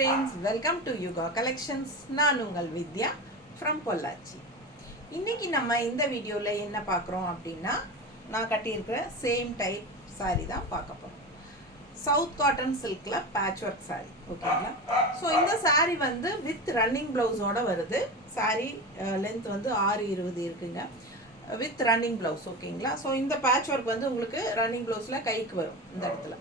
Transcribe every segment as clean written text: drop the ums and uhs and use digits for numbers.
friends, welcome to Yuga Collections. நான் உங்கள் வித்யா from Pollachi. இன்னைக்கு நம்ம இந்த வீடியோல என்ன பார்க்குறோம் அப்படின்னா, நான் கட்டியிருக்கிற சேம் டைப் saree தான் பார்க்க போறோம். சவுத் காட்டன் சில்க்ல பேட்ச் ஒர்க் saree. ஓகேங்களா? ஸோ இந்த saree வந்து வித் ரன்னிங் பிளவுஸோட வருது. saree லென்த் வந்து 6:20 இருக்குங்க. With running blouse. ஓகேங்களா? ஸோ இந்த பேட்ச் ஒர்க் வந்து உங்களுக்கு ரன்னிங் பிளவுஸில் கைக்கு வரும் இந்த இடத்துல.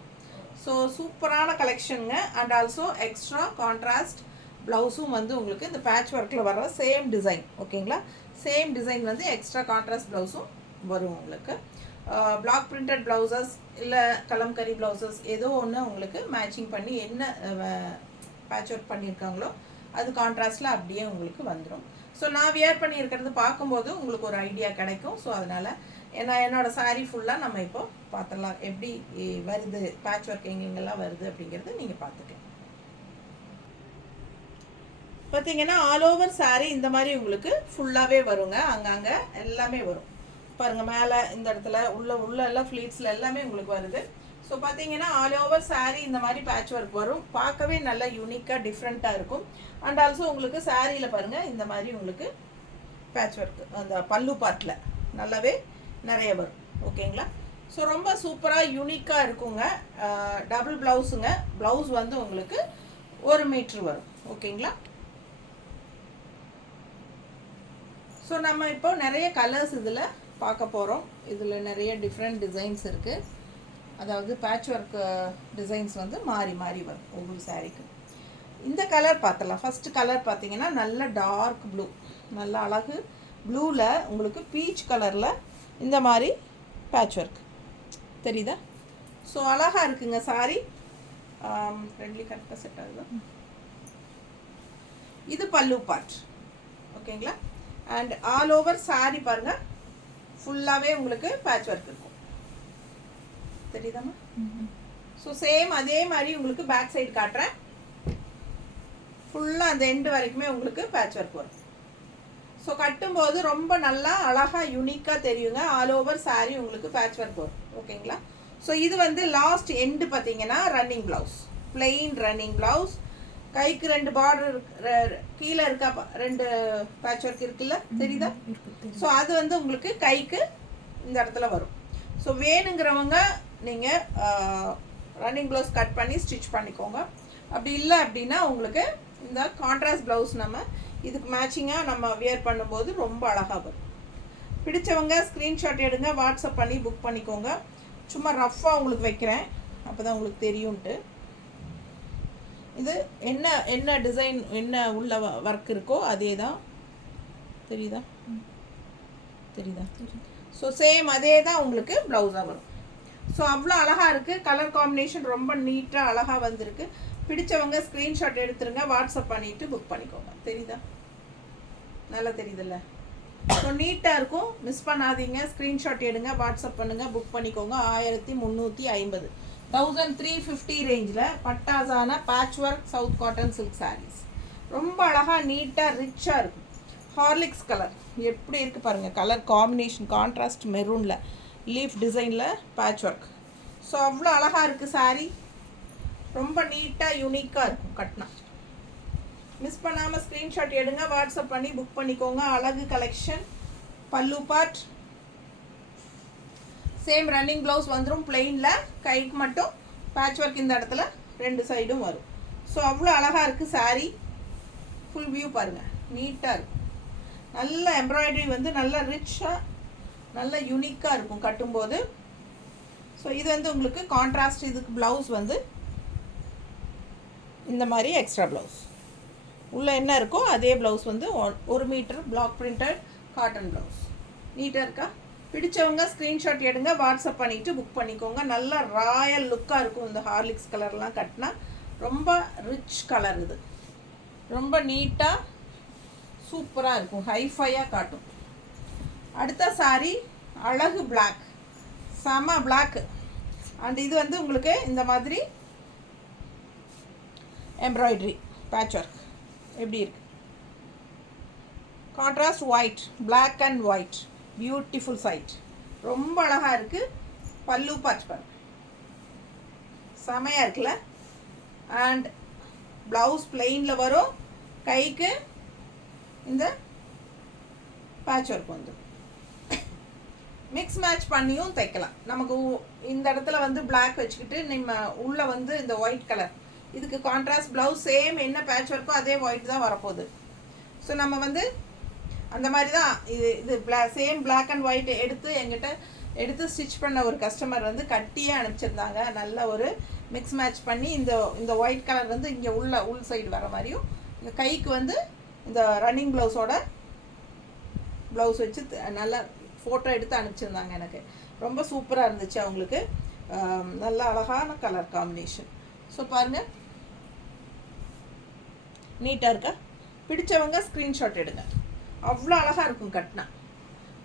ஸோ சூப்பரான கலெக்ஷனுங்க. அண்ட் ஆல்சோ எக்ஸ்ட்ரா கான்ட்ராஸ்ட் ப்ளவுஸும் வந்து உங்களுக்கு இந்த பேட்ச் ஒர்க்கில் வர்ற சேம் டிசைன். ஓகேங்களா? சேம் டிசைன் வந்து எக்ஸ்ட்ரா கான்ட்ராஸ்ட் ப்ளவுஸும் வரும் உங்களுக்கு. பிளாக் பிரிண்டட் ப்ளவுசஸ் இல்லை கலம்கரி ப்ளவுசஸ் ஏதோ ஒன்று உங்களுக்கு மேட்சிங் பண்ணி என்ன பேட்ச் ஒர்க் பண்ணியிருக்காங்களோ அது கான்ட்ராஸ்டில் அப்படியே உங்களுக்கு வந்துடும். ஸோ நான் வியர் பண்ணியிருக்கிறது பார்க்கும்போது உங்களுக்கு ஒரு ஐடியா கிடைக்கும். ஸோ அதனால் என்னோடய சாரீ ஃபுல்லாக நம்ம இப்போ பார்த்துடலாம், எப்படி வருது பேட்ச் ஒர்க் எங்கெங்கெல்லாம் வருது அப்படிங்கிறது நீங்கள் பார்த்துக்கலாம். பார்த்தீங்கன்னா ஆல் ஓவர் சாரீ இந்த மாதிரி உங்களுக்கு ஃபுல்லாகவே வருங்க. அங்கங்கே எல்லாமே வரும் பாருங்கள். மேலே இந்த இடத்துல உள்ள எல்லாம் ஃப்ளீட்ஸில் எல்லாமே உங்களுக்கு வருது. ஸோ பார்த்தீங்கன்னா ஆல் ஓவர் சாரீ இந்த மாதிரி பேட்ச் ஒர்க் வரும். பார்க்கவே நல்லா யூனிக்காக டிஃப்ரெண்ட்டாக இருக்கும். அண்ட் ஆல்சோ உங்களுக்கு சாரியில் பாருங்கள் இந்த மாதிரி உங்களுக்கு பேட்ச் ஒர்க் அந்த பல்லு பார்ட்டில் நல்லாவே நிறைய வரும். ஓகேங்களா? ஸோ ரொம்ப சூப்பராக யூனிக்காக இருக்குங்க. டபுள் ப்ளவுஸுங்க. ப்ளவுஸ் வந்து உங்களுக்கு 1 மீட்ரு வரும். ஓகேங்களா? ஸோ நம்ம இப்போ நிறைய கலர்ஸ் இதில் பார்க்க போகிறோம். இதில் நிறைய டிஃப்ரெண்ட் டிசைன்ஸ் இருக்குது. அதாவது பேட்ச் ஒர்க் டிசைன்ஸ் வந்து மாறி மாறி வரும் ஒவ்வொரு சாரீக்கு. இந்த கலர் பார்த்துடலாம். ஃபஸ்ட்டு கலர் பார்த்தீங்கன்னா நல்ல டார்க் ப்ளூ, நல்ல அழகு ப்ளூவில் உங்களுக்கு பீச் கலரில் இந்த மாதிரி பேட்ச் ஒர்க் தெரியுதா? ஸோ அழகாக இருக்குங்க சாரி. ரெண்டுலேயும் கரெக்டாக செட் ஆகுது. இது பல்லு பார்ட். ஓகேங்களா? அண்ட் ஆல் ஓவர் சாரி பாருங்கள் ஃபுல்லாகவே உங்களுக்கு பேட்ச் ஒர்க் இருக்கும். தெரியுதாம்மா? ஸோ சேம் அதே மாதிரி உங்களுக்கு பேக் சைடு காட்டுறேன். ஃபுல்லாக அந்த எண்டு வரைக்குமே உங்களுக்கு பேட்ச் ஒர்க் வரும். ஸோ கட்டும்போது ரொம்ப நல்லா அழகாக யூனிக்காக தெரியுங்க. ஆல் ஓவர் சாரீ உங்களுக்கு பேட்ச் ஒர்க் வரும். ஓகேங்களா? ஸோ இது வந்து லாஸ்ட் எண்டு பார்த்தீங்கன்னா running blouse, plain running blouse. கைக்கு 2 பார்டர் கீழே இருக்கா 2 பேட்ச் ஒர்க் இருக்குல்ல, தெரியுதா? ஸோ அது வந்து உங்களுக்கு கைக்கு இந்த இடத்துல வரும். ஸோ வேணுங்கிறவங்க நீங்கள் ரன்னிங் ப்ளவுஸ் கட் பண்ணி ஸ்டிச் பண்ணிக்கோங்க. அப்படி இல்லை அப்படின்னா உங்களுக்கு இந்த கான்ட்ராஸ்ட் ப்ளவுஸ் நம்ம இதுக்கு மேட்சிங்காக நம்ம வியர் பண்ணும்போது ரொம்ப அழகாக வரும். பிடிச்சவங்க ஸ்க்ரீன்ஷாட் எடுங்க, வாட்ஸ்அப் பண்ணி புக் பண்ணிக்கோங்க. சும்மா ரஃப்பாக உங்களுக்கு வைக்கிறேன், அப்போ தான் உங்களுக்கு தெரியும்ட்டு. இது என்ன டிசைன் என்ன உள்ள ஒர்க் இருக்கோ அதே தான். தெரியுதா? ஸோ சேம் அதே தான் உங்களுக்கு ப்ளவுஸாக வரும். ஸோ அவ்வளோ அழகாக இருக்குது. கலர் காம்பினேஷன் ரொம்ப நீட்டாக அழகாக வந்திருக்கு. பிடிச்சவங்க ஸ்க்ரீன்ஷாட் எடுத்துருங்க, வாட்ஸ்அப் பண்ணிவிட்டு புக் பண்ணிக்கோங்க. தெரியுதா? நல்லா தெரியுதுல்ல? ஸோ நீட்டாக இருக்கும். மிஸ் பண்ணாதீங்க. ஸ்க்ரீன்ஷாட் எடுங்க, வாட்ஸ்அப் பண்ணுங்கள், புக் பண்ணிக்கோங்க. 1350 1350 ரேஞ்சில் பட்டாசான patch work South cotton silk sarees. ரொம்ப அழகாக நீட்டாக ரிச்சாக இருக்கும். ஹார்லிக்ஸ் கலர் எப்படி இருக்குது பாருங்கள். கலர் காம்பினேஷன் கான்ட்ராஸ்ட் மெரூனில் லீஃப் டிசைனில் பேட்ச் ஒர்க். ஸோ அவ்வளோ அழகாக இருக்குது சாரீ. ரொம்ப நீட்டாக யூனிக்காக இருக்கும் கட்டினா. மிஸ் பண்ணாமல் ஸ்க்ரீன்ஷாட் எடுங்க, வாட்ஸ்அப் பண்ணி புக் பண்ணிக்கோங்க. அழகு கலெக்ஷன். பல்லு பார்ட் சேம் ரன்னிங் ப்ளவுஸ் வந்துடும் பிளெயினில். கைக்கு மட்டும் பேட்ச் ஒர்க் இந்த இடத்துல 2 சைடும் வரும். ஸோ அவ்வளோ அழகாக இருக்குது சாரீ. ஃபுல் வியூ பாருங்கள், நீட்டாக இருக்கும். நல்ல எம்ப்ராய்டரி வந்து நல்ல ரிச்சாக நல்ல யூனிக்காக இருக்கும் கட்டும்போது. ஸோ இது வந்து உங்களுக்கு கான்ட்ராஸ்ட். இதுக்கு ப்ளவுஸ் வந்து இந்த மாதிரி எக்ஸ்ட்ரா ப்ளவுஸ் உள்ளே என்ன இருக்கோ அதே ப்ளவுஸ் வந்து 1 metre black printed cotton blouse. நீட்டாக இருக்கா? பிடிச்சவங்க ஸ்க்ரீன்ஷாட் எடுங்க, வாட்ஸ்அப் பண்ணிவிட்டு புக் பண்ணிக்கோங்க. நல்ல ராயல் லுக்காக இருக்கும். இந்த ஹார்லிக்ஸ் கலர்லாம் கட்டினா ரொம்ப ரிச் கலர். இது ரொம்ப நீட்டாக சூப்பராக இருக்கும், ஹைஃபையாக காட்டும். அடுத்த சாரீ அழகு பிளாக், செம பிளாக். அண்ட் இது வந்து உங்களுக்கு இந்த மாதிரி எம்ப்ராய்டரி பேட்ச் ஒர்க் எப்படி இருக்கு? Contrast white, black and white, beautiful side. ரொம்ப அழகாக இருக்குது. பல்லு பார்ட் பாருங்க, செமையாக இருக்குல்ல? அண்ட் ப்ளவுஸ் பிளெயினில் வரும், கைக்கு இந்த பேட்ச் ஒர்க் வந்துடும். மிக்ஸ் மேட்ச் பண்ணியும் தைக்கலாம். நமக்கு இந்த இடத்துல வந்து பிளாக் வச்சுக்கிட்டு நம்ம உள்ளே வந்து இந்த ஒயிட் கலர், இதுக்கு கான்ட்ராஸ்ட் ப்ளவுஸ் சேம் என்ன பேட்ச் ஒர்க்கோ அதே ஒயிட் தான் வரப்போகுது. ஸோ நம்ம வந்து அந்த மாதிரி தான் இது சேம் பிளாக் அண்ட் ஒயிட் எடுத்து ஸ்டிச் பண்ண ஒரு கஸ்டமர் வந்து கட்டியே அனுப்பிச்சிருந்தாங்க. நல்ல ஒரு மிக்ஸ் மேட்ச் பண்ணி இந்த ஒயிட் கலர் வந்து இங்கே உள் சைடு வர மாதிரியும், இந்த கைக்கு வந்து இந்த ரன்னிங் ப்ளவுஸோட ப்ளவுஸ் வச்சு நல்லா ஃபோட்டோ எடுத்து அனுப்பிச்சிருந்தாங்க. எனக்கு ரொம்ப சூப்பராக இருந்துச்சு. அவங்களுக்கு நல்ல அழகான கலர் காம்பினேஷன். ஸோ பாருங்கள், நீட்டாக இருக்கா? பிடிச்சவங்க ஸ்க்ரீன்ஷாட் எடுங்க. அவ்வளோ அழகாக இருக்கும் கட்டினா.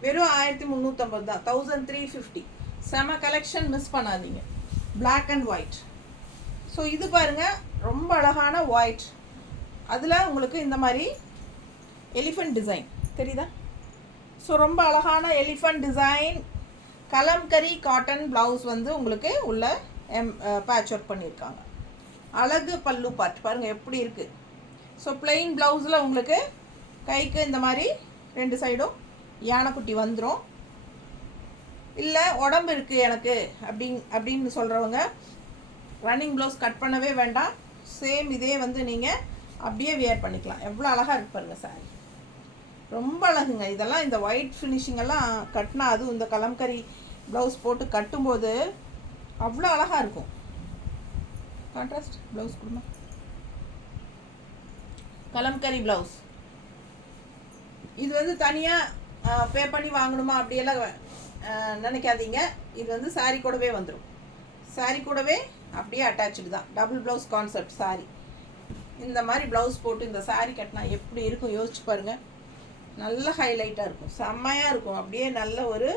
வெறும் 1350 தான், 1350. செம கலெக்ஷன், மிஸ் பண்ணாதீங்க. Black and white. ஸோ இது பாருங்கள், ரொம்ப அழகான ஒயிட். அதில் உங்களுக்கு இந்த மாதிரி எலிஃபண்ட் டிசைன் தெரியுதா? ஸோ ரொம்ப அழகான elephant design kalamkari cotton blouse வந்து உங்களுக்கு உள்ள பேட்ச் ஒர்க் பண்ணியிருக்காங்க. அழகு பல்லு பார்ட் பாருங்கள் எப்படி இருக்குது. ஸோ பிளெயின் ப்ளவுஸில் உங்களுக்கு கைக்கு இந்த மாதிரி 2 சைடும் யானைக்குட்டி வந்துடும். இல்லை உடம்பு இருக்குது எனக்கு அப்படின்னு சொல்கிறவங்க ரன்னிங் ப்ளவுஸ் கட் பண்ணவே வேண்டாம். சேம் இதே வந்து நீங்கள் அப்படியே வியர் பண்ணிக்கலாம். எவ்வளோ அழகாக இருக்கு பாருங்கள் சாரி. ரொம்ப அழகுங்க. இதெல்லாம் இந்த ஒயிட் ஃபினிஷிங்கெல்லாம் கட்டினா, அதுவும் இந்த கலம்கரி ப்ளவுஸ் போட்டு கட்டும்போது அவ்வளோ அழகாக இருக்கும். கான்ட்ராஸ்ட் ப்ளவுஸ் கொடுமா, கலம்கரி ப்ளவுஸ். இது வந்து தனியாக பே பண்ணி வாங்கணுமா அப்படியெல்லாம் நினைக்காதீங்க. இது வந்து சாரீ கூடவே வந்துடும். சாரீ கூடவே அப்படியே அட்டாச்சு தான். Double blouse concept sari. இந்த மாதிரி ப்ளவுஸ் போட்டு இந்த சாரீ கட்டினா எப்படி இருக்கும் யோசிச்சு பாருங்கள். நல்ல ஹைலைட்டாக இருக்கும், செம்மையாக இருக்கும். அப்படியே நல்ல ஒரு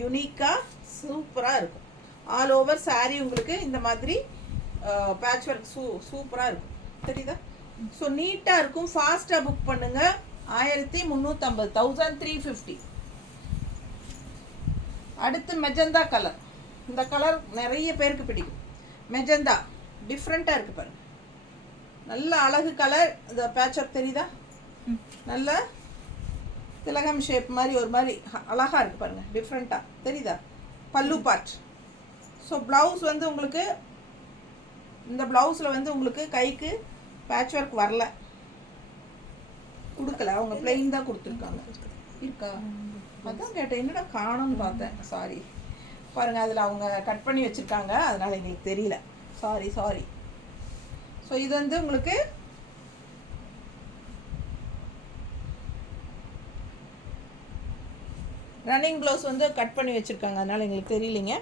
யூனிக்காக சூப்பராக இருக்கும். ஆல் ஓவர் சாரீ உங்களுக்கு இந்த மாதிரி பேட்ச் ஒர்க் சூப்பராக இருக்கும். தெரியுதா? ஸோ நீட்டாக இருக்கும். ஃபாஸ்ட்டாக புக் பண்ணுங்கள். 1350, 1350. அடுத்து மெஜந்தா கலர். இந்த கலர் நிறைய பேருக்கு பிடிக்கும். மெஜந்தா டிஃப்ரெண்ட்டாக இருக்குது பாருங்கள். நல்ல அழகு கலர். இந்த பேட்ச் ஒர்க் தெரியுதா? நல்ல திலகம் ஷேப் மாதிரி ஒரு மாதிரி அழகாக இருக்குது பாருங்கள். டிஃப்ரெண்ட்டாக தெரியுதா? பல்லு பார்ட். ஸோ ப்ளவுஸ் வந்து உங்களுக்கு இந்த ப்ளவுஸில் வந்து உங்களுக்கு கைக்கு பேட்ச் ஒர்க் வரல, கொடுக்கல. அவங்க பிளெயின் தான் கொடுத்துருக்காங்க. இருக்கா? அதான் கேட்டேன், என்னடா காணும்னு பார்த்தேன். சாரி பாருங்கள், அதில் அவங்க கட் பண்ணி வச்சுருக்காங்க, அதனால் எங்களுக்கு தெரியல. சாரி. ஸோ இது வந்து உங்களுக்கு ரன்னிங் ப்ளவுஸ் வந்து கட் பண்ணி வச்சுருக்காங்க, அதனால் எங்களுக்கு தெரியலைங்க.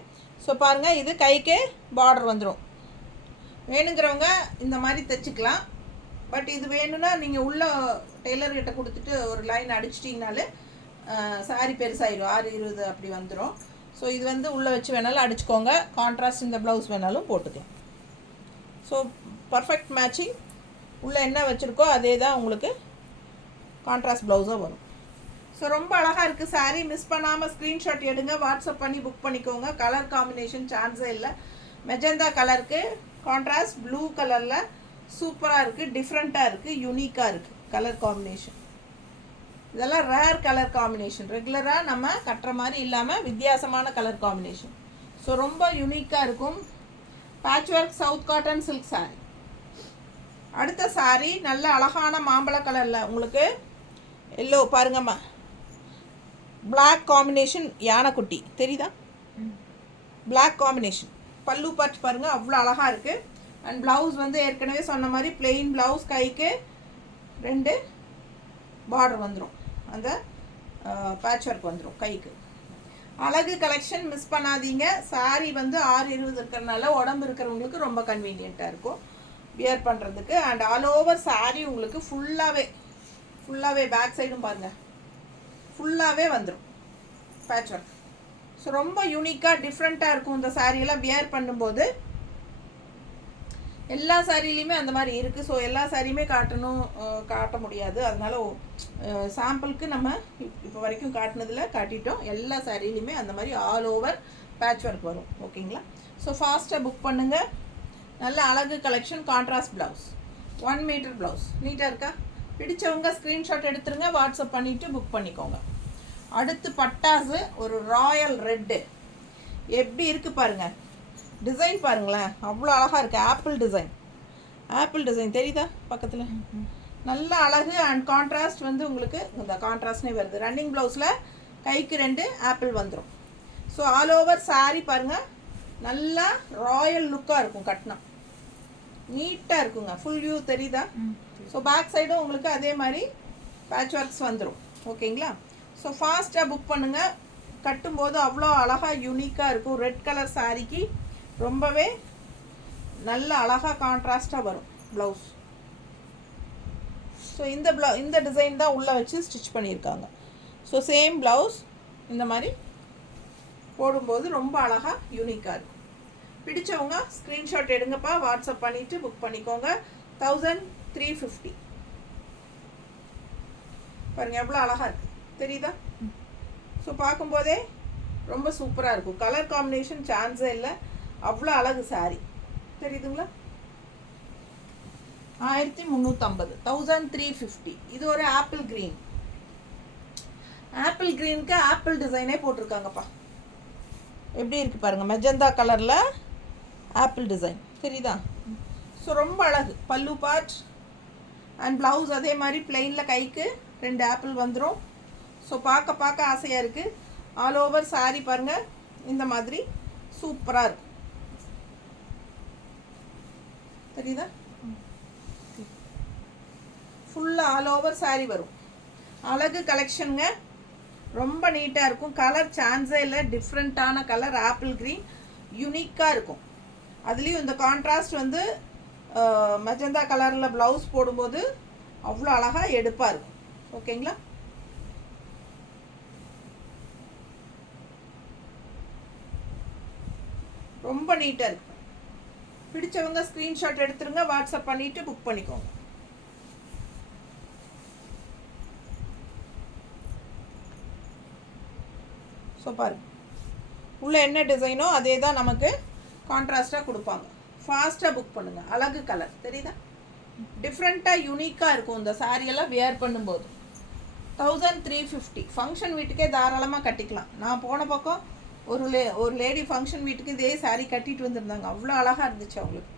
ஸோ பாருங்கள், இது கைக்கு பார்டர் வந்துடும். வேணுங்கிறவங்க இந்த மாதிரி தைச்சிக்கலாம். பட் இது வேணும்னா நீங்கள் உள்ள டெய்லர்கிட்ட கொடுத்துட்டு ஒரு லைன் அடிச்சிட்டிங்கனாலே சாரி பெருசாகிடும். 620 அப்படி வந்துடும். ஸோ இது வந்து உள்ளே வச்சு வேணாலும் அடிச்சுக்கோங்க. கான்ட்ராஸ்ட் இந்த ப்ளவுஸ் வேணாலும் போட்டுக்கலாம். So perfect matching. உள்ளே என்ன வச்சுருக்கோ அதே தான் உங்களுக்கு கான்ட்ராஸ்ட் ப்ளவுஸாக வரும். ஸோ ரொம்ப அழகாக இருக்குது சாரீ. மிஸ் பண்ணாமல் ஸ்க்ரீன்ஷாட் எடுங்க, வாட்ஸ்அப் பண்ணி புக் பண்ணிக்கோங்க. கலர் காம்பினேஷன் சான்ஸே இல்லை. மெஜந்தா கலருக்கு கான்ட்ராஸ்ட் ப்ளூ கலரில் சூப்பராக இருக்குது, டிஃப்ரெண்ட்டாக இருக்குது, யூனிக்காக இருக்குது கலர் காம்பினேஷன். இதெல்லாம் ரேர் கலர் காம்பினேஷன். ரெகுலராக நம்ம கட்டுற மாதிரி இல்லாமல் வித்தியாசமான கலர் காம்பினேஷன். ஸோ ரொம்ப யூனிக்காக இருக்கும். Batch work South cotton silk sari. அடுத்த சாரீ நல்ல அழகான மாம்பழ கலரில் உங்களுக்கு எல்லோ பாருங்கம்மா, பிளாக் காம்பினேஷன், யானைக்குட்டி தெரியுதா? Black combination. பல்லு பார்ட் பாருங்கள், அவ்வளோ அழகாக இருக்குது. அண்ட் ப்ளவுஸ் வந்து ஏற்கனவே சொன்ன மாதிரி பிளெயின் ப்ளவுஸ், கைக்கு 2 பார்டர் வந்துடும். அந்த பேட்ச் ஒர்க் வந்துடும் கைக்கு. அழகு கலெக்ஷன், மிஸ் பண்ணாதீங்க. சாரீ வந்து 620 இருக்கிறதுனால உடம்பு இருக்கிறவங்களுக்கு ரொம்ப கன்வீனியண்ட்டாக இருக்கும் வியர் பண்ணுறதுக்கு. அண்ட் ஆல் ஓவர் சாரீ உங்களுக்கு ஃபுல்லாகவே பேக் சைடும் பாருங்கள், ஃபுல்லாகவே வந்துடும் பேட்ச் ஒர்க். ஸோ ரொம்ப யூனிக்காக டிஃப்ரெண்ட்டாக இருக்கும் இந்த சாரியெல்லாம் வியர் பண்ணும்போது. எல்லா சாரிலையுமே அந்த மாதிரி இருக்குது. ஸோ எல்லா சாரியுமே காட்ட முடியாது. அதனால சாம்பிளுக்கு நம்ம இப்போ வரைக்கும் காட்டினதில் காட்டிட்டோம். எல்லா சாரிலையுமே அந்த மாதிரி ஆல் ஓவர் பேட்ச் ஒர்க் வரும். ஓகேங்களா? ஸோ ஃபாஸ்ட்டாக புக் பண்ணுங்கள். நல்ல அழகு collection, contrast blouse. 1 metre blouse. நீட்டாக இருக்கா? பிடிச்சவங்க ஸ்க்ரீன்ஷாட் எடுத்துருங்க, வாட்ஸ்அப் பண்ணிவிட்டு புக் பண்ணிக்கோங்க. அடுத்து பட்டாசு ஒரு ராயல் ரெட்டு. எப்படி இருக்குது பாருங்கள், டிசைன் பாருங்களேன், அவ்வளோ அழகாக இருக்குது. ஆப்பிள் டிசைன் தெரியுதா பக்கத்தில்? நல்ல அழகு அண்ட் கான்ட்ராஸ்ட் வந்து உங்களுக்கு இந்த கான்ட்ராஸ்ட்னே வருது. ரன்னிங் ப்ளவுஸில் கைக்கு 2 ஆப்பிள் வந்துடும். ஸோ ஆல் ஓவர் சாரீ பாருங்கள், நல்லா ராயல் லுக்காக இருக்கும். கட்டினா நீட்டாக இருக்குங்க. ஃபுல் வியூ தெரியுதா? ஸோ பேக் சைடும் உங்களுக்கு அதே மாதிரி பேட்ச் ஒர்க்ஸ் வந்துடும். ஓகேங்களா? ஸோ ஃபாஸ்ட்டாக புக் பண்ணுங்கள். கட்டும்போது அவ்வளோ அழகாக யூனிக்காக இருக்கும். ரெட் கலர் சாரீக்கு ரொம்பவே நல்ல அழகாக கான்ட்ராஸ்ட்டாக வரும் ப்ளவுஸ். ஸோ இந்த டிசைன் தான் உள்ளே வச்சு ஸ்டிச் பண்ணியிருக்காங்க. ஸோ சேம் ப்ளவுஸ் இந்த மாதிரி போடும்போது ரொம்ப அழகாக யூனிக்காக இருக்கும். பிடிச்சவங்க ஸ்க்ரீன்ஷாட் எடுங்கப்பா, வாட்ஸ்அப் பண்ணிவிட்டு புக் பண்ணிக்கோங்க. 1350. பாருங்கள் எவ்வளோ அழகாக இருக்குது, தெரியுதா? ஸோ பார்க்கும்போதே ரொம்ப சூப்பராக இருக்கும். கலர் காம்பினேஷன் சான்ஸே இல்லை, அவ்வளோ அழகு சாரீ. தெரியுதுங்களா? 1350, 1350. இது ஒரு ஆப்பிள் க்ரீன். ஆப்பிள் க்ரீனுக்கு ஆப்பிள் டிசைனே போட்டிருக்காங்கப்பா. எப்படி இருக்குது பாருங்கள், மெஜந்தா கலரில் ஆப்பிள் டிசைன் தெரியுதா? ஸோ ரொம்ப அழகு. பல்லு பார்ட் அண்ட் ப்ளவுஸ் அதே மாதிரி பிளெயினில் கைக்கு 2 ஆப்பிள் வந்துடும். ஸோ பார்க்க ஆசையாக இருக்குது. ஆல் ஓவர் சாரீ பாருங்கள், இந்த மாதிரி சூப்பராக இருக்கும். தெரியுதா? ஃபுல்லாக ஆல் ஓவர் சாரீ வரும். அழகு கலெக்ஷனுங்க, ரொம்ப நீட்டாக இருக்கும். கலர் சான்ஸே இல்லை, டிஃப்ரெண்ட்டான கலர் ஆப்பிள் க்ரீன், யூனிக்காக இருக்கும். அதுலேயும் இந்த கான்ட்ராஸ்ட் வந்து மெஜந்தா கலரில் ப்ளவுஸ் போடும்போது அவ்வளோ அழகாக எடுப்பாக இருக்கும். ஓகேங்களா? ரொம்ப நீட்டாக இருக்கு. பிடிச்சவங்க ஸ்க்ரீன்ஷாட் எடுத்துருங்க, வாட்ஸ்அப் பண்ணிவிட்டு புக் பண்ணிக்கோங்க. ஸோ பாருங்க, உள்ளே என்ன டிசைனோ அதே தான் நமக்கு கான்ட்ராஸ்ட்டாக கொடுப்பாங்க. ஃபாஸ்ட்டாக புக் பண்ணுங்கள். அழகு கலர் தெரியுதா? டிஃப்ரெண்ட்டாக யூனிக்காக இருக்கும் இந்த சாரியெல்லாம் வியர் பண்ணும்போது. 1350. ஃபங்க்ஷன் வீட்டுக்கே தாராளமாக கட்டிக்கலாம். நான் போன பக்கம் ஒரு லேடி ஃபங்க்ஷன் வீட்டுக்கு இதே சாரீ கட்டிட்டு வந்திருந்தாங்க. அவ்வளோ அழகாக இருந்துச்சு அவங்களுக்கு.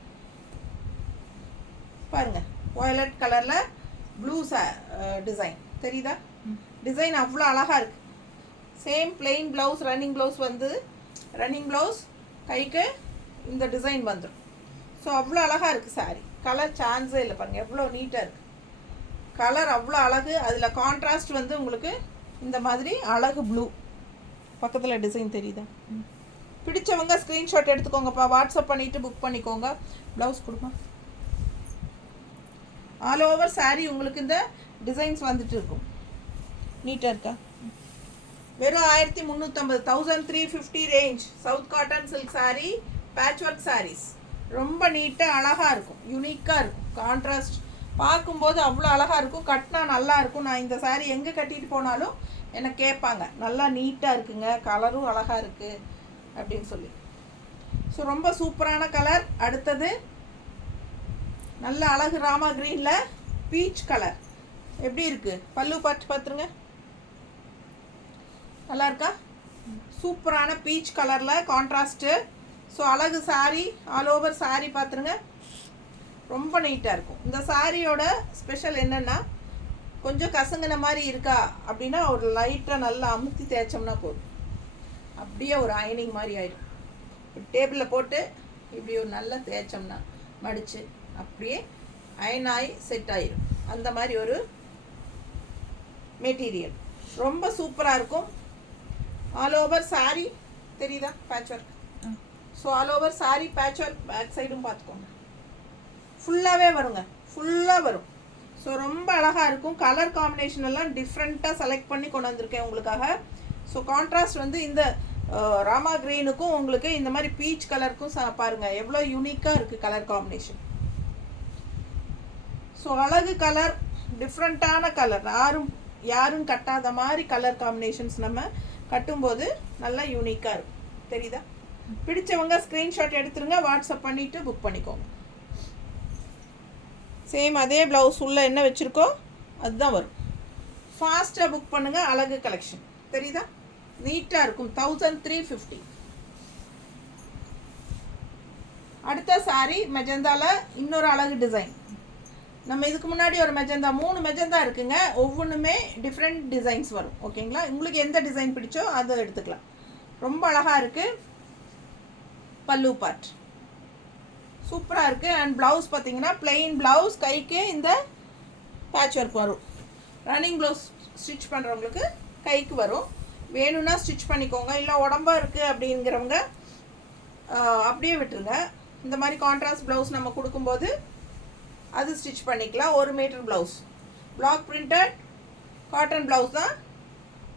பாருங்கள், வயலட் கலரில் ப்ளூ டிசைன் தெரியுதா? டிசைன் அவ்வளோ அழகாக இருக்குது. Same plain blouse, running blouse வந்து ரன்னிங் ப்ளவுஸ் கைக்கு இந்த டிசைன் வந்துடும். ஸோ அவ்வளோ அழகாக இருக்குது சாரீ. கலர் சான்ஸே இல்லை. பாருங்கள் எவ்வளோ நீட்டாக இருக்குது. கலர் அவ்வளோ அழகு. அதில் கான்ட்ராஸ்ட் வந்து உங்களுக்கு இந்த மாதிரி அழகு ப்ளூ. பக்கத்தில் டிசைன் தெரியுதா? பிடிச்சவங்க ஸ்க்ரீன்ஷாட் எடுத்துக்கோங்கப்பா, வாட்ஸ்அப் பண்ணிவிட்டு புக் பண்ணிக்கோங்க. ப்ளவுஸ் கொடுப்பா. ஆல் ஓவர் சாரீ உங்களுக்கு இந்த டிசைன்ஸ் வந்துட்டு இருக்கும். நீட்டாக இருக்கா? வெறும் 1350, 1350 range. South cotton silk sari, patch work saris. ரொம்ப நீட்டாக அழகாக இருக்கும், யூனிக்காக இருக்கும். கான்ட்ராஸ்ட் பார்க்கும்போது அவ்வளோ அழகாக இருக்கும். கட்டினா நல்லா இருக்கும். நான் இந்த சாரீ எங்கே கட்டிட்டு போனாலும் என்னை கேட்பாங்க, நல்லா நீட்டாக இருக்குங்க, கலரும் அழகாக இருக்குது அப்படின்னு சொல்லி. ஸோ ரொம்ப சூப்பரான கலர். அடுத்தது நல்ல அழகு ராமா க்ரீனில் பீச் கலர். எப்படி இருக்குது பல்லு பார்த்துருங்க, நல்லா இருக்கா? சூப்பரான பீச் கலரில் கான்ட்ராஸ்ட்டு. ஸோ அழகு சாரீ, ஆல் ஓவர் சாரீ பார்த்துருங்க, ரொம்ப நீட்டாக இருக்கும். இந்த சாரியோட ஸ்பெஷல் என்னென்னா, கொஞ்சம் கசங்கின மாதிரி இருக்கா அப்படின்னா ஒரு லைட்டாக நல்லா அமுத்தி தேய்ச்சோம்னா போதும், அப்படியே ஒரு அயனிங் மாதிரி ஆயிடும். டேபிளில் போட்டு இப்படி ஒரு நல்லா தேய்ச்சோம்னா மடித்து அப்படியே அயன் ஆகி செட் ஆயிடும். அந்த மாதிரி ஒரு மெட்டீரியல் ரொம்ப சூப்பராக இருக்கும். ஆல் ஓவர் சாரீ தெரியுதா? Patch work. So all over sari patch work. Back சைடும் பார்த்துக்கோங்க, ஃபுல்லாகவே வருங்க, ஃபுல்லாக வரும். ஸோ ரொம்ப அழகாக இருக்கும். கலர் காம்பினேஷன் எல்லாம் டிஃப்ரெண்ட்டாக செலக்ட் பண்ணி கொண்டு வந்திருக்கேன் உங்களுக்காக. ஸோ கான்ட்ராஸ்ட் வந்து இந்த ராமா க்ரீனுக்கும் உங்களுக்கு இந்த மாதிரி பீச் கலருக்கும் பாருங்கள் எவ்வளோ யூனிக்காக இருக்குது கலர் காம்பினேஷன். ஸோ அழகு கலர், டிஃப்ரெண்ட்டான கலர், யாரும் கட்டாத மாதிரி கலர் காம்பினேஷன்ஸ் நம்ம கட்டும்போது நல்லா யூனிக்காக இருக்கும். தெரியுதா? பிடிச்சவங்க ஸ்க்ரீன்ஷாட் எடுத்துருங்க, வாட்ஸ்அப் பண்ணிவிட்டு புக் பண்ணிக்கோங்க. சேம் அதே ப்ளவுஸ் உள்ளே என்ன வச்சுருக்கோ அதுதான் வரும். ஃபாஸ்ட்டாக புக் பண்ணுங்கள். அழகு கலெக்ஷன் தெரியுதா, நீட்டாக இருக்கும். 1350. அடுத்த சாரி மெஜந்தாவில் இன்னொரு அழகு டிசைன். நம்ம இதுக்கு முன்னாடி ஒரு மெஜந்தா 3 மெஜந்தா இருக்குங்க. ஒவ்வொன்றுமே டிஃப்ரெண்ட் டிசைன்ஸ் வரும். ஓகேங்களா, உங்களுக்கு எந்த டிசைன் பிடிச்சோ அதை எடுத்துக்கலாம். ரொம்ப அழகாக இருக்குது. பல்லு பார்ட் சூப்பராக இருக்குது. அண்ட் ப்ளவுஸ் பார்த்தீங்கன்னா பிளெயின் ப்ளவுஸ், கைக்கு இந்த பேட்ச் ஒர்க் வரும். ரன்னிங் ப்ளவுஸ் ஸ்டிச் பண்ணுறவங்களுக்கு கைக்கு வரும். வேணும்னா ஸ்டிச் பண்ணிக்கோங்க, இல்லை உடம்பா இருக்குது அப்படிங்கிறவங்க அப்படியே விட்டுருங்க. இந்த மாதிரி கான்ட்ராஸ்ட் ப்ளவுஸ் நம்ம கொடுக்கும்போது அது ஸ்டிச் பண்ணிக்கலாம். 1 metre blouse, black printed cotton blouse தான்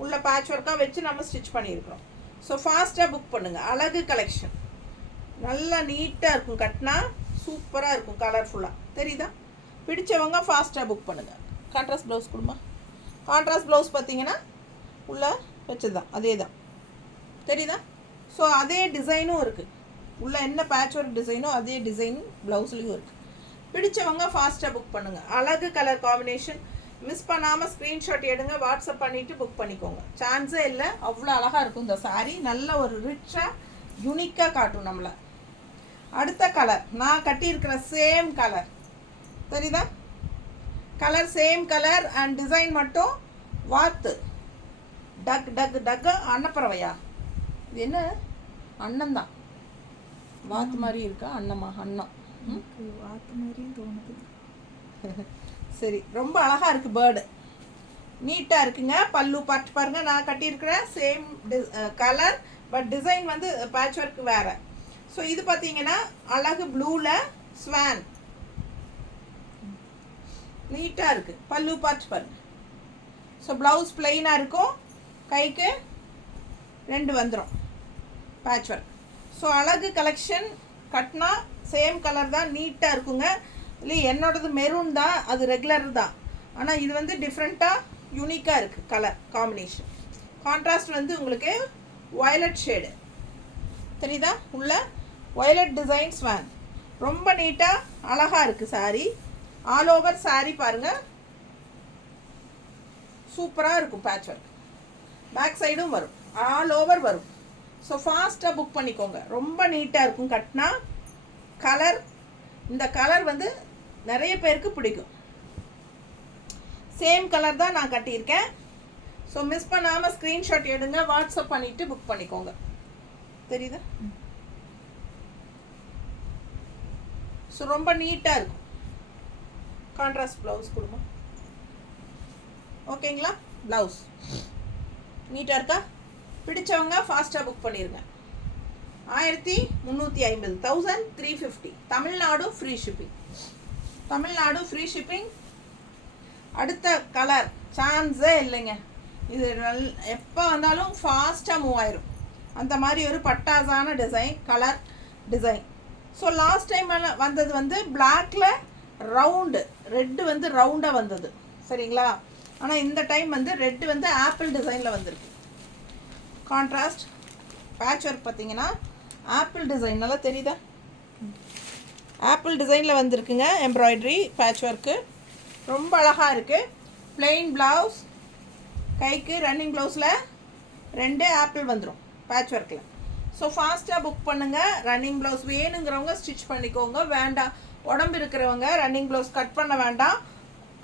உள்ள பேட்ச் ஒர்க்காக வச்சு நம்ம ஸ்டிச் பண்ணியிருக்கிறோம். ஸோ ஃபாஸ்ட்டாக புக் பண்ணுங்கள். அழகு கலெக்ஷன் நல்லா நீட்டாக இருக்கும், கட்டினா சூப்பராக இருக்கும், கலர்ஃபுல்லாக தெரியுதா. பிடிச்சவங்க ஃபாஸ்ட்டாக புக் பண்ணுங்கள். கான்ட்ராஸ்ட் ப்ளவுஸ் கொடுமா. கான்ட்ராஸ்ட் ப்ளவுஸ் பார்த்தீங்கன்னா உள்ளே வச்சது தான், அதே தான் தெரியுதா. ஸோ அதே டிசைனும் இருக்குது, உள்ளே என்ன பேட்ச் ஒர்க் டிசைனோ அதே டிசைன் ப்ளவுஸ்லேயும் இருக்குது. பிடிச்சவங்க ஃபாஸ்ட்டாக புக் பண்ணுங்கள். அழகு கலர் காம்பினேஷன். மிஸ் பண்ணாமல் ஸ்க்ரீன்ஷாட் எடுங்க, வாட்ஸ்அப் பண்ணிவிட்டு புக் பண்ணிக்கோங்க. சான்ஸே இல்லை, அவ்வளோ அழகாக இருக்கும் இந்த சாரீ. நல்ல ஒரு ரிச்சாக யூனிக்காக காட்டும் நம்மளை. அடுத்த கலர் நான் கட்டியிருக்கிற சேம் கலர் தெரியுதா. Colour same colour and design மட்டும் வாத்து டக் டக் டக். அன்னப்பறவையா, இது என்ன அண்ணன்தான், வாத்து மாதிரி இருக்கா அன்னமா, அண்ணம் வாத்து மாதிரியும் தோணுது. சரி, ரொம்ப அழகாக இருக்குது. பேர்டு நீட்டாக இருக்குங்க. பல்லு பார்த்து பாருங்கள். நான் கட்டியிருக்கிறேன் சேம் கலர், பட் டிசைன் வந்து பேட்ச் ஒர்க் வேறு. ஸோ இது பார்த்தீங்கன்னா அழகு ப்ளூவில் ஸ்வான் நீட்டாக இருக்குது. பல்லு பார்த்து பாருங்கள். ஸோ ப்ளவுஸ் பிளெயினாக இருக்கும், கைக்கு 2 வந்துடும் பேட்ச் ஒர்க். ஸோ அழகு கலெக்ஷன். கட்டினா சேம் கலர் தான், நீட்டாக இருக்குங்க. இல்லை என்னோடது மெரூன் தான், அது ரெகுலர் தான். ஆனால் இது வந்து டிஃப்ரெண்ட்டாக யூனிக்காக இருக்குது கலர் காம்பினேஷன். கான்ட்ராஸ்ட் வந்து உங்களுக்கு வயலட் ஷேடு தெரியுதா. உள்ள வயலட் டிசைன் ஸ்வான் ரொம்ப நீட்டாக அழகாக இருக்குது சாரீ. ஆல் ஓவர் சாரீ பாருங்கள், சூப்பராக இருக்கும். பேட்ச் ஒர்க் பேக் சைடும் வரும், ஆல் ஓவர் வரும். ஸோ ஃபாஸ்ட்டாக புக் பண்ணிக்கோங்க. ரொம்ப நீட்டாக இருக்கும் கட்டினா. கலர், இந்த கலர் வந்து நிறைய பேருக்கு பிடிக்கும். சேம் கலர் தான் நான் கட்டியிருக்கேன். ஸோ மிஸ் பண்ணாமல் ஸ்க்ரீன்ஷாட் எடுங்க, வாட்ஸ்அப் பண்ணிவிட்டு புக் பண்ணிக்கோங்க. தெரியுதா. ஸோ ரொம்ப நீட்டாக இருக்கும். கான்ட்ராஸ்ட் ப்ளவுஸ் கொடுங்க. ஓகேங்களா, ப்ளவுஸ் நீட்டாக இருக்கா. பிடிச்சவங்க ஃபாஸ்ட்டாக புக் பண்ணிடுங்க. 1350, 1350. Tamil Nadu free shipping. Tamil Nadu free shipping. அடுத்த கலர் சான்ஸே இல்லைங்க. இது எப்போ வந்தாலும் ஃபாஸ்ட்டாக மூவ் ஆயிரும். அந்த மாதிரி ஒரு பட்டாசான design, colour design. So last time வந்தது வந்து பிளாக்ல ரவுண்டு, ரெட்டு வந்து ரவுண்டாக வந்தது சரிங்களா. ஆனால் இந்த டைம் வந்து ரெட்டு வந்து ஆப்பிள் டிசைனில் வந்திருக்கு. கான்ட்ராஸ்ட் பேட்ச் ஒர்க் பார்த்தீங்கன்னா ஆப்பிள் டிசைன் நல்லா தெரியுதா. ஆப்பிள் டிசைனில் வந்திருக்குங்க. எம்ப்ராய்டரி பேட்ச் ஒர்க்கு ரொம்ப அழகாக இருக்குது. பிளெயின் ப்ளவுஸ், கைக்கு ரன்னிங் ப்ளவுஸில் 2 ஆப்பிள் வந்துடும் பேட்ச் ஒர்க்கில். ஸோ ஃபாஸ்ட்டாக புக் பண்ணுங்கள். ரன்னிங் ப்ளவுஸ் வேணுங்கிறவங்க ஸ்டிச் பண்ணிக்கோங்க. வேண்டாம் உடம்பு இருக்கிறவங்க ரன்னிங் ப்ளவுஸ் கட் பண்ண வேண்டாம்,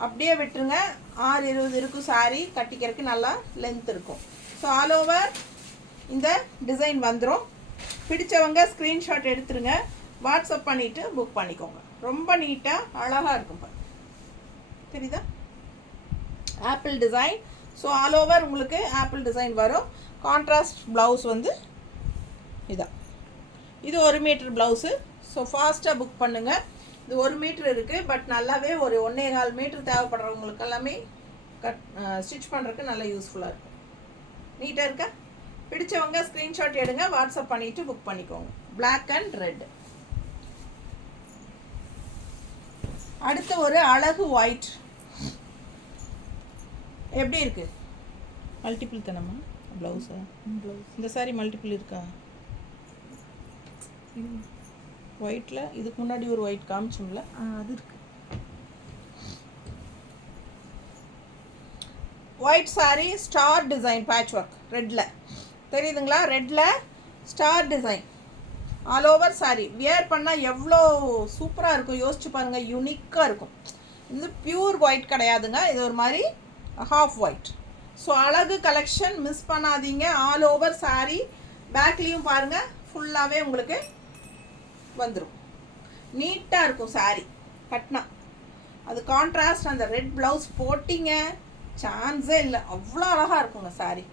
அப்படியே விட்டுருங்க. 6:20 இருக்கும் சாரீ, கட்டிக்கிறதுக்கு நல்லா லென்த் இருக்கும். ஸோ ஆல் ஓவர் இந்த டிசைன் வந்துடும். பிடிச்சவங்க ஸ்க்ரீன்ஷாட் எடுத்துருங்க, வாட்ஸ்அப் பண்ணிவிட்டு புக் பண்ணிக்கோங்க. ரொம்ப நீட்டாக அழகாக இருக்கும் பாருங்க, தெரியுதா. Apple design. So all over உங்களுக்கு ஆப்பிள் டிசைன் வரும். கான்ட்ராஸ்ட் ப்ளவுஸ் வந்து இதான். இது 1 மீட்டர் ப்ளவுஸு. ஸோ ஃபாஸ்ட்டாக புக் பண்ணுங்கள். இது 1 மீட்டர் இருக்குது, பட் நல்லாவே ஒரு 1.25 மீட்டர் தேவைப்படுறவங்களுக்கு எல்லாமே ஸ்டிச் பண்ணுறதுக்கு நல்லா யூஸ்ஃபுல்லாக இருக்கும். நீட்டாக இருக்கா. பிடிச்சவங்க ஸ்க்ரீன்ஷாட் எடுங்க, வாட்ஸ்அப் பண்ணிவிட்டு புக் பண்ணிக்கோங்க. Black and red. அடுத்த ஒரு அழகு ஒயிட். எப்படி இருக்குது. மல்டிபிள் தானம்மா ப்ளவுஸா. ப்ளவுஸ் இந்த சாரி மல்டிபிள் இருக்கா. ஒயிட்டில் இதுக்கு முன்னாடி ஒரு ஒயிட் காமிச்சோம்ல, அது இருக்குது. White saree star design patch work ரெட்டில் தெரியுதுங்களா? ரெட்டில் star design all over saree. Wear பண்ணால் எவ்வளோ சூப்பராக இருக்கும் யோசிச்சு பாருங்கள். யூனிக்காக இருக்கும். இது பியூர் ஒயிட் கிடையாதுங்க, இது ஒரு மாதிரி ஹாஃப் ஒயிட். ஸோ அழகு கலெக்ஷன் மிஸ் பண்ணாதீங்க. All over saree. பேக்லேயும் பாருங்கள் ஃபுல்லாகவே உங்களுக்கு வந்துடும். நீட்டாக இருக்கும் saree கட்டினா. அது கான்ட்ராஸ்ட் அந்த ரெட் ப்ளவுஸ் போட்டிங்க சான்ஸே இல்லை, அவ்வளோ அழகாக இருக்குங்க saree.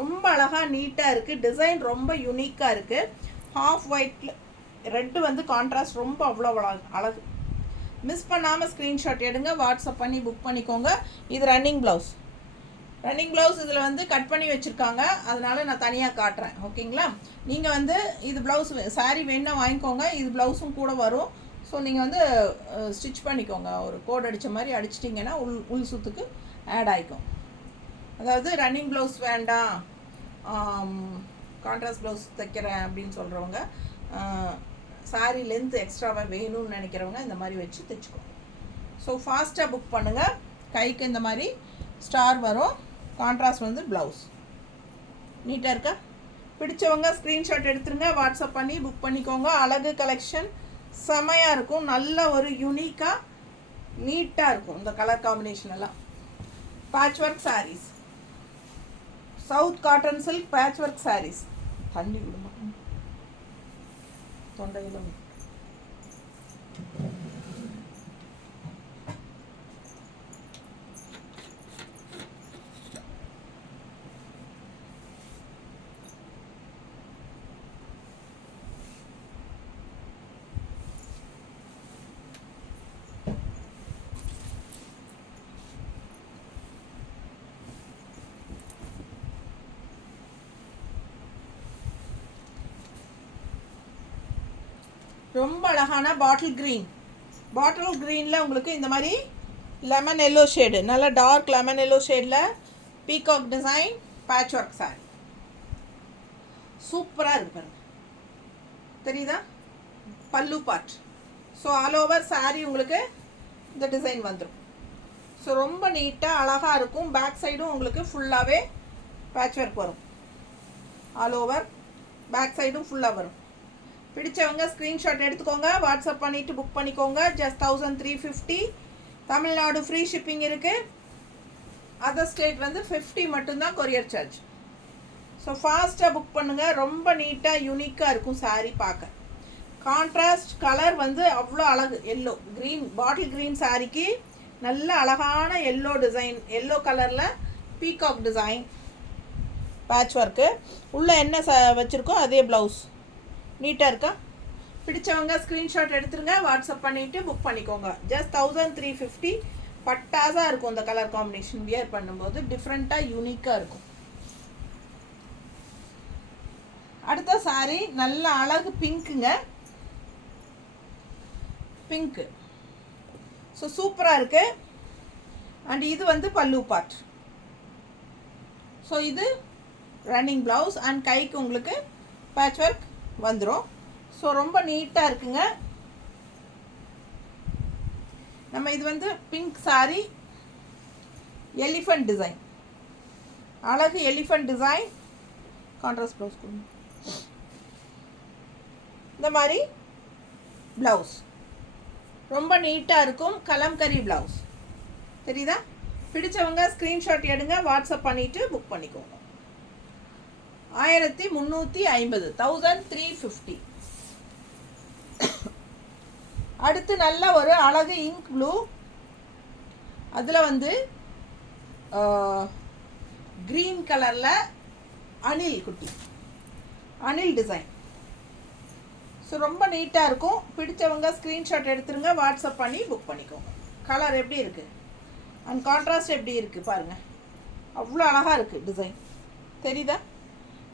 ரொம்ப அழகாக நீட்டாக இருக்குது. டிசைன் ரொம்ப யூனிக்காக இருக்குது. ஹாஃப் ஒயிட்டில் ரெட்டு வந்து கான்ட்ராஸ்ட் ரொம்ப அவ்வளோ அழகு. மிஸ் பண்ணாமல் ஸ்க்ரீன்ஷாட் எடுங்க, வாட்ஸ்அப் பண்ணி புக் பண்ணிக்கோங்க. இது ரன்னிங் ப்ளவுஸ். ரன்னிங் ப்ளவுஸ் இதில் வந்து கட் பண்ணி வச்சுருக்காங்க, அதனால் நான் தனியாக காட்டுறேன். ஓகேங்களா? நீங்கள் வந்து இது ப்ளவுஸ் saree வேணால் வாங்கிக்கோங்க, இது ப்ளவுஸும் கூட வரும். ஸோ நீங்கள் வந்து ஸ்டிச் பண்ணிக்கோங்க. ஒரு கோட் அடித்த மாதிரி அடிச்சிட்டிங்கன்னா உள் சுற்றுக்கு ஆட் ஆகிக்கும். அதாவது ரன்னிங் ப்ளவுஸ் வேண்டாம், கான்ட்ராஸ்ட் ப்ளவுஸ் தைக்கிறேன் அப்படின்னு சொல்கிறவங்க, saree லென்த் எக்ஸ்ட்ராவாக வேணும்னு நினைக்கிறவங்க இந்த மாதிரி வச்சு தைச்சிக்கோங்க. ஸோ ஃபாஸ்ட்டாக புக் பண்ணுங்கள். கைக்கு இந்த மாதிரி ஸ்டார் வரும், கான்ட்ராஸ்ட் வந்து ப்ளவுஸ். நீட்டாக இருக்கா? பிடிச்சவங்க ஸ்க்ரீன்ஷாட் எடுத்துருங்க, வாட்ஸ்அப் பண்ணி புக் பண்ணிக்கோங்க. அழகு கலெக்ஷன் செமையாக இருக்கும். நல்ல ஒரு யூனிக்காக நீட்டாக இருக்கும் இந்த கலர் காம்பினேஷன் எல்லாம். Patch work saris, south cotton silk patch work saris. தண்ணி விடுமா தொண்டையில்? ரொம்ப அழகான பாட்டில் க்ரீன். பாட்டில் க்ரீனில் உங்களுக்கு இந்த மாதிரி லெமன் எல்லோ ஷேடு, நல்லா டார்க் லெமன் எல்லோ ஷேடில் peacock design patch work sorry. சூப்பராக இருக்கு பாருங்க, தெரியுதா? பல்லு part. So all over sorry உங்களுக்கு இந்த டிசைன் வந்துடும். ஸோ ரொம்ப நீட்டாக அழகாக இருக்கும். பேக் சைடும் உங்களுக்கு ஃபுல்லாகவே பேட்ச் ஒர்க் வரும். ஆல் ஓவர் பேக் சைடும் ஃபுல்லாக வரும். பிடிச்சவங்க ஸ்க்ரீன்ஷாட் எடுத்துக்கோங்க, வாட்ஸ்அப் பண்ணிவிட்டு புக் பண்ணிக்கோங்க. ஜஸ்ட் 1350. தமிழ்நாடு ஃப்ரீ ஷிப்பிங் இருக்குது. அதர் ஸ்டேட் வந்து 50 மட்டும்தான் கொரியர் சார்ஜ். ஸோ ஃபாஸ்ட்டாக புக் பண்ணுங்கள். ரொம்ப நீட்டாக யூனிக்காக இருக்கும் சாரீ பார்க்க. கான்ட்ராஸ்ட் கலர் வந்து அவ்வளோ அழகு. எல்லோ க்ரீன், பாட்டில் க்ரீன் சாரிக்கு நல்ல அழகான எல்லோ டிசைன், எல்லோ கலரில் பீகாக் டிசைன் பேட்ச் ஒர்க்கு. உள்ளே என்ன வச்சுருக்கோ அதே ப்ளவுஸ். நீட்டாக இருக்கா? பிடிச்சவங்க ஸ்க்ரீன்ஷாட் எடுத்துருங்க, வாட்ஸ்அப் பண்ணிவிட்டு புக் பண்ணிக்கோங்க. ஜஸ்ட் 1350. பட்டாசாக இருக்கும் இந்த கலர் காம்பினேஷன். வியர் பண்ணும்போது டிஃப்ரெண்ட்டாக யூனிக்காக இருக்கும். அடுத்த சாரீ நல்ல அழகு பிங்க்குங்க, பிங்க்கு. ஸோ சூப்பராக இருக்குது. அண்ட் இது வந்து பல்லு பார்ட். ஸோ இது ரன்னிங் ப்ளவுஸ் அண்ட் கைக்கு உங்களுக்கு பேட்ச் ஒர்க் வந்துடும். ஸோ ரொம்ப நீட்டாக இருக்குங்க. நம்ம இது வந்து பிங்க் சாரி, எலிஃபண்ட் டிசைன், அழகு எலிஃபண்ட் டிசைன். கான்ட்ராஸ்ட் ப்ளவுஸ் கொடுங்க. இந்த மாதிரி ப்ளவுஸ் ரொம்ப நீட்டாக இருக்கும். கலம்கரி ப்ளவுஸ் தெரியுதா? பிடிச்சவங்க ஸ்க்ரீன்ஷாட் எடுங்க, வாட்ஸ்அப் பண்ணிவிட்டு புக் பண்ணிக்கோங்க. 1350. 1350. அடுத்து நல்ல ஒரு அழகு இங்க் ப்ளூ, அதில் வந்து க்ரீன் கலரில் அணில் குட்டி, அணில் டிசைன். ஸோ ரொம்ப நீட்டாக இருக்கும். பிடிச்சவங்க ஸ்க்ரீன்ஷாட் எடுத்துருங்க, வாட்ஸ்அப் பண்ணி புக் பண்ணிக்கோங்க. கலர் எப்படி இருக்குது அண்ட் கான்ட்ராஸ்ட் எப்படி இருக்குது பாருங்கள், அவ்வளோ அழகாக இருக்குது டிசைன். தெரியுதா?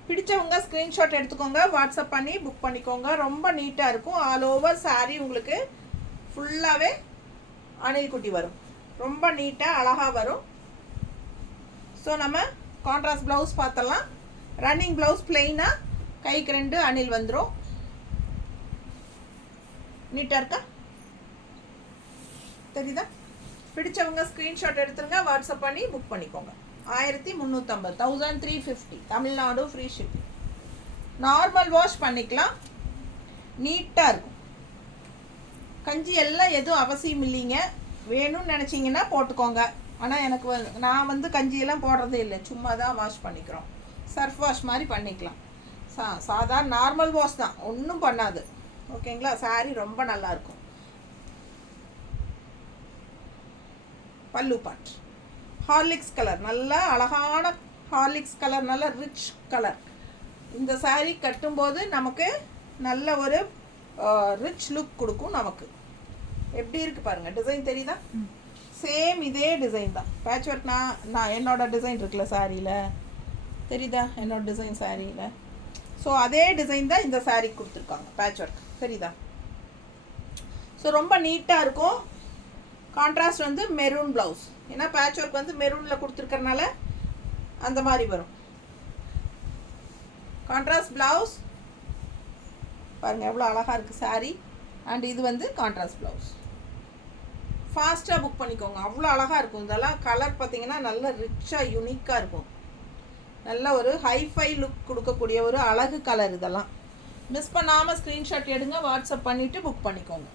பிடிச்சவங்க ஸ்க்ரீன்ஷாட் எடுத்துக்கோங்க, வாட்ஸ்அப் பண்ணி புக் பண்ணிக்கோங்க. ரொம்ப நீட்டாக இருக்கும். ஆல் ஓவர் சாரீ உங்களுக்கு ஃபுல்லாகவே அணில் குட்டி வரும். ரொம்ப நீட்டாக அழகாக வரும். ஸோ நம்ம கான்ட்ராஸ்ட் ப்ளவுஸ் பார்த்தலாம். ரன்னிங் ப்ளவுஸ் பிளெயினாக, கைக்கு 2 அணில் வந்துடும். நீட்டாக இருக்கா? தெரியுதா? பிடிச்சவங்க ஸ்க்ரீன்ஷாட் எடுத்துருங்க, வாட்ஸ்அப் பண்ணி புக் பண்ணிக்கோங்க. 1350, 1350 Tamil Nadu free shipping. Normal wash பண்ணிக்கலாம், நீட்டாக இருக்கும். கஞ்சி எல்லாம் எதுவும் அவசியம் இல்லைங்க, வேணும்னு நினச்சிங்கன்னா போட்டுக்கோங்க. ஆனால் எனக்கு நான் வந்து கஞ்சியெல்லாம் போடுறதே இல்லை, சும்மா தான் வாஷ் பண்ணிக்கிறோம். சர்ஃப் வாஷ் மாதிரி பண்ணிக்கலாம். சாதாரண நார்மல் வாஷ் தான், ஒன்றும் பண்ணாது. ஓகேங்களா? சாரீ ரொம்ப நல்லாயிருக்கும். பல்லு பாட் ஹார்லிக்ஸ் கலர், நல்ல அழகான ஹார்லிக்ஸ் கலர், நல்ல ரிச் கலர். இந்த சாரீ கட்டும்போது நமக்கு நல்ல ஒரு ரிச் லுக் கொடுக்கும். நமக்கு எப்படி இருக்குது பாருங்கள், டிசைன் தெரியுதா? சேம் இதே டிசைன் தான். பேட்ச் ஒர்க் நான் என்னோட டிசைன் இருக்குல்ல சாரியில், தெரியுதா? என்னோட டிசைன் சாரியில். ஸோ அதே டிசைன் தான் இந்த சாரீ கொடுத்துருக்காங்க, பேட்ச் ஒர்க். தெரியுதா? ஸோ ரொம்ப நீட்டாக இருக்கும். கான்ட்ராஸ்ட் வந்து மெரூன் ப்ளவுஸ், ஏன்னா பேட்ச் ஒர்க் வந்து மெரூனில் கொடுத்துருக்கறனால அந்த மாதிரி வரும். கான்ட்ராஸ்ட் ப்ளவுஸ் பாருங்கள் எவ்வளோ அழகாக இருக்குது சாரீ. அண்ட் இது வந்து கான்ட்ராஸ்ட் ப்ளவுஸ். ஃபாஸ்ட்டாக புக் பண்ணிக்கோங்க, அவ்வளோ அழகாக இருக்கும். இதெல்லாம் கலர் பார்த்தீங்கன்னா நல்ல ரிச்சாக யூனிக்காக இருக்கும். நல்ல ஒரு ஹைஃபை லுக் கொடுக்கக்கூடிய ஒரு அழகு கலர். இதெல்லாம் மிஸ் பண்ணாமல் ஸ்க்ரீன்ஷாட் எடுங்க, வாட்ஸ்அப் பண்ணிவிட்டு புக் பண்ணிக்கோங்க.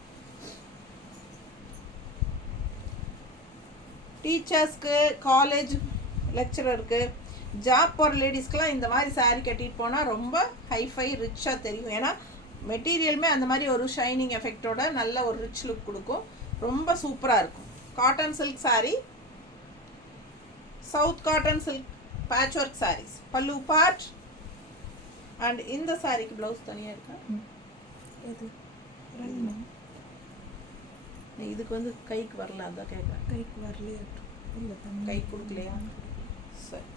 டீச்சர்ஸ்க்கு, காலேஜ் லெக்சரருக்கு, ஜாப் போகிற லேடிஸ்க்கெலாம் இந்த மாதிரி சாரீ கட்டிட்டு போனால் ரொம்ப ஹைஃபை ரிச்சாக தெரியும். ஏன்னா மெட்டீரியலுமே அந்த மாதிரி ஒரு ஷைனிங் எஃபெக்டோட நல்ல ஒரு ரிச் லுக் கொடுக்கும். ரொம்ப சூப்பராக இருக்கும். Cotton silk sari, south cotton silk patch work saris. பல்லு பார்ட். அண்ட் இந்த சாரீக்கு ப்ளவுஸ் தனியாக இருக்கா? இதுக்கு வந்து கைக்கு வரல, அதான் கேட்குறேன். கைக்கு வரலையா? இல்லை, கை கொடுக்கலையா? சரி.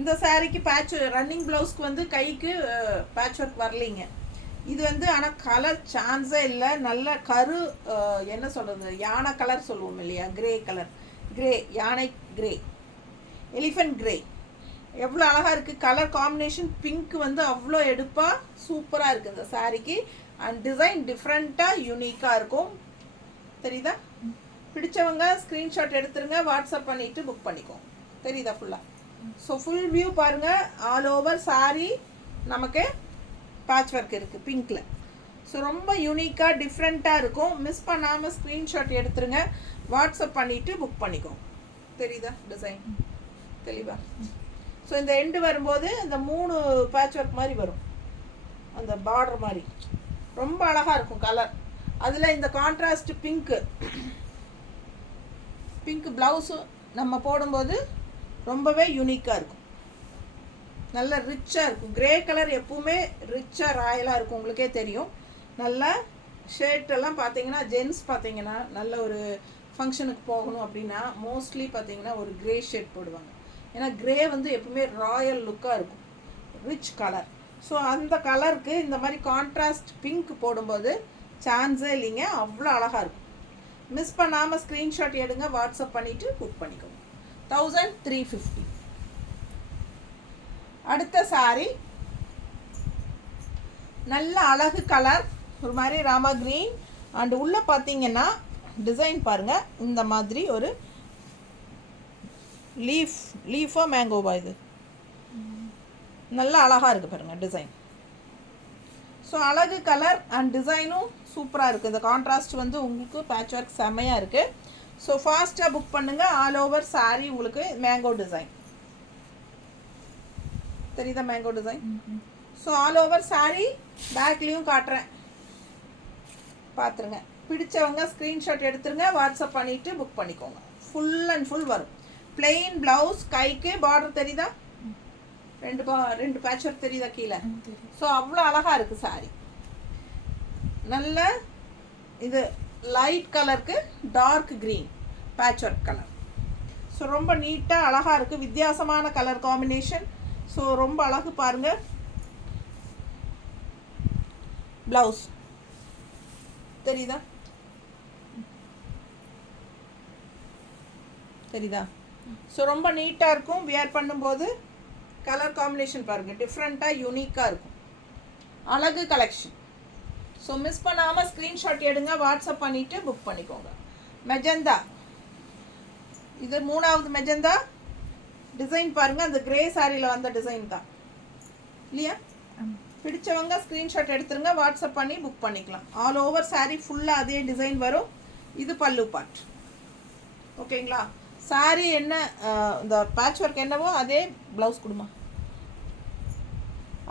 இந்த சாரீக்கு பேட்ச் ரன்னிங் ப்ளவுஸ்க்கு வந்து கைக்கு பேட்ச் ஒர்க் வரலைங்க. இது வந்து ஆனால் கலர் சான்ஸே இல்லை. நல்ல கரு என்ன சொல்கிறது, யானை கலர் சொல்லுவோம் இல்லையா, கிரே கலர், கிரே யானை கிரே, எலிஃபென்ட் கிரே. எவ்வளோ அழகாக இருக்குது கலர் காம்பினேஷன். பிங்க் வந்து அவ்வளோ எடுப்பாக சூப்பராக இருக்குது இந்த சாரீக்கு. அண்ட் டிசைன் டிஃப்ரெண்ட்டாக யூனிக்காக இருக்கும். தெரியுதா? பிடிச்சவங்க ஸ்க்ரீன்ஷாட் எடுத்துருங்க, வாட்ஸ்அப் பண்ணிவிட்டு புக் பண்ணிக்கோங்க. தெரியுதா ஃபுல்லாக? ஸோ ஃபுல் வியூ பாருங்கள். ஆல் ஓவர் சாரீ நமக்கு பேட்ச் ஒர்க் இருக்குது பிங்க்கில். ஸோ ரொம்ப யூனிக்காக டிஃப்ரெண்ட்டாக இருக்கும். மிஸ் பண்ணாமல் ஸ்க்ரீன்ஷாட் எடுத்துருங்க, வாட்ஸ்அப் பண்ணிவிட்டு புக் பண்ணிக்கோங்க. தெரியுதா டிசைன் தெளிவா? ஸோ இந்த எண்டு வரும்போது இந்த 3 பேட்ச் ஒர்க் மாதிரி வரும், அந்த பார்டர் மாதிரி. ரொம்ப அழகாக இருக்கும் கலர். அதில் இந்த கான்ட்ராஸ்ட் பிங்க்கு ப்ளவுஸும் நம்ம போடும்போது ரொம்பவே யூனிக்காக இருக்கும். நல்ல ரிச்சாக இருக்கும். கிரே கலர் எப்பவுமே ரிச்சாக ராயலாக இருக்கும், உங்களுக்கே தெரியும். நல்லா ஷர்ட்டெல்லாம் பார்த்தீங்கன்னா, ஜென்ஸ் பார்த்தீங்கன்னா நல்ல ஒரு ஃபங்க்ஷனுக்கு போகணும் அப்படின்னா மோஸ்ட்லி பார்த்தீங்கன்னா ஒரு கிரே ஷர்ட் போடுவாங்க. ஏன்னா கிரே வந்து எப்பவுமே ராயல் லுக்காக இருக்கும், ரிச் கலர். ஸோ அந்த கலருக்கு இந்த மாதிரி கான்ட்ராஸ்ட் பிங்க் போடும்போது சான்ஸே இல்லைங்க, அவ்வளோ அழகாக இருக்கும். மிஸ் பண்ணாமல் ஸ்க்ரீன்ஷாட் எடுங்க, வாட்ஸ்அப் பண்ணிவிட்டு புக் பண்ணிக்கோங்க. 1350. அடுத்த சாரீ நல்ல அழகு கலர், ஒரு மாதிரி ராமா கிரீன். அண்ட் உள்ளே பார்த்தீங்கன்னா டிசைன் பாருங்கள், இந்த மாதிரி ஒரு லீஃபா மேங்கோவா, இது நல்லா அழகாக இருக்குது பாருங்கள் டிசைன். ஸோ அழகு கலர் அண்ட் டிசைனும் சூப்பராக இருக்குது. இந்த கான்ட்ராஸ்ட் வந்து உங்களுக்கு பேட்ச் ஒர்க் செம்மையாக இருக்குது. ஸோ ஃபாஸ்ட்டாக புக் பண்ணுங்கள். ஆல் ஓவர் சாரீ உங்களுக்கு மேங்கோ டிசைன் தெரியுதா? Mango design. So all over sari பேக்லேயும் காட்டுறேன், பார்த்துருங்க. பிடிச்சவங்க ஸ்க்ரீன்ஷாட் எடுத்துருங்க, வாட்ஸ்அப் பண்ணிவிட்டு புக் பண்ணிக்கோங்க. ஃபுல் அண்ட் ஃபுல் வரும். பிளெயின் ப்ளவுஸ், கைக்கு பார்டர் தெரியுதா? ரெண்டு பேட்ச் ஒர்க் தெரியுதா கீழே? ஸோ அவ்வளோ அழகாக இருக்குது சாரீ. நல்ல இது லைட் கலருக்கு dark green patch work colour. So ரொம்ப நீட்டாக அழகாக இருக்குது, வித்தியாசமான கலர் காம்பினேஷன். ஸோ ரொம்ப அழகு பாருங்கள். ப்ளவுஸ் தெரியுதா? தெரியுதா? ஸோ ரொம்ப நீட்டாக இருக்கும். வியர் பண்ணும்போது கலர் காம்பினேஷன் பாருங்கள், டிஃப்ரெண்ட்டாக யூனிக்காக இருக்கும். அழகு கலெக்ஷன். ஸோ மிஸ் பண்ணாமல் ஸ்க்ரீன்ஷாட் எடுங்க, வாட்ஸ்அப் பண்ணிவிட்டு புக் பண்ணிக்கோங்க. மெஜந்தா, இது 3வது மெஜந்தா. டிசைன் பாருங்கள், அந்த கிரே சாரியில் வந்த டிசைன் தான் இல்லையா? பிடிச்சவங்க ஸ்க்ரீன்ஷாட் எடுத்துருங்க, வாட்ஸ்அப் பண்ணி புக் பண்ணிக்கலாம். ஆல் ஓவர் saree ஃபுல்லாக அதே டிசைன் வரும். இது பல்லு பார்ட். ஓகேங்களா? saree என்ன இந்த பேட்ச் ஒர்க் என்னவோ அதே ப்ளவுஸ் கொடுமா,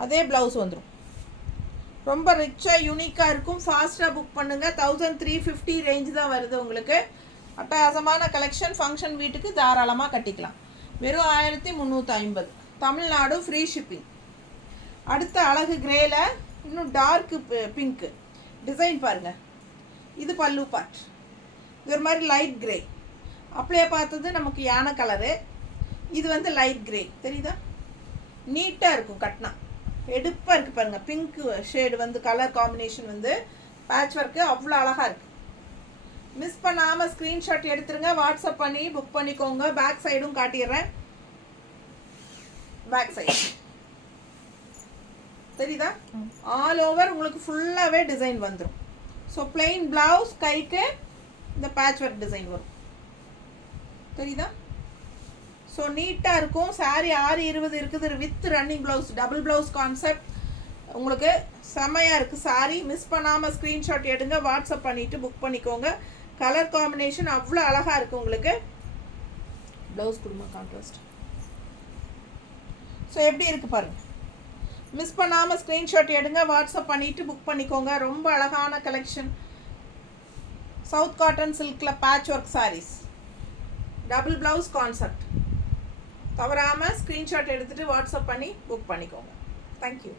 அதே ப்ளவுஸ் வந்துடும். ரொம்ப ரிச்சாக யூனிக்காக இருக்கும். ஃபாஸ்ட்டாக புக் பண்ணுங்கள். 1350 ரேஞ்ச் தான் வருது உங்களுக்கு. அட்டகாசமான கலெக்ஷன். ஃபங்க்ஷன் வீட்டுக்கு தாராளமாக கட்டிக்கலாம். வெறும் 1350. Tamil Nadu free shipping. அடுத்த அழகு கிரேல இன்னும் டார்க்கு பிங்க்கு டிசைன் பாருங்கள். இது பல்லு பார்ட். இது ஒரு மாதிரி லைட் கிரே. அப்படியே பார்த்தது நமக்கு யானை கலரு. இது வந்து லைட் கிரே தெரியுதா? நீட்டாக இருக்கும் கட்டினா. எடுப்பாக இருக்குது பாருங்கள். பிங்க்கு ஷேடு வந்து கலர் காம்பினேஷன் வந்து பேட்ச் ஒர்க்கு அவ்வளோ அழகாக இருக்குது. மிஸ் பண்ணாமல் ஸ்க்ரீன்ஷாட் எடுத்துருங்க, வாட்ஸ்அப் பண்ணி புக் பண்ணிக்கோங்க. பேக் சைடும் காட்டிடுறேன். பேக் சைடு தெரியுதா? ஆல் ஓவர் உங்களுக்கு ஃபுல்லாகவே டிசைன் வந்துடும். ஸோ பிளெயின் ப்ளவுஸ், கைக்கு இந்த பேட்ச் ஒர்க் டிசைன் வரும். தெரியுதா? ஸோ நீட்டாக இருக்கும். saree 620 இருக்குது. With running blouse, double blouse concept. உங்களுக்கு செம்மையாக இருக்குது saree. மிஸ் பண்ணாமல் ஸ்க்ரீன்ஷாட் எடுங்க, வாட்ஸ்அப் பண்ணிவிட்டு புக் பண்ணிக்கோங்க. கலர் காம்பினேஷன் அவ்வளோ அழகாக இருக்குது உங்களுக்கு. ப்ளவுஸ் கொடுமா கான்ட்ராஸ்ட். ஸோ எப்படி இருக்குது பாருங்கள். மிஸ் பண்ணாமல் ஸ்க்ரீன்ஷாட் எடுங்க, வாட்ஸ்அப் பண்ணிவிட்டு புக் பண்ணிக்கோங்க. ரொம்ப அழகான கலெக்ஷன். சவுத் காட்டன் சில்கில் patch work sarees, double blouse concept. தவறாமல் ஸ்க்ரீன்ஷாட் எடுத்துகிட்டு வாட்ஸ்அப் பண்ணி புக் பண்ணிக்கோங்க. தேங்க்யூ.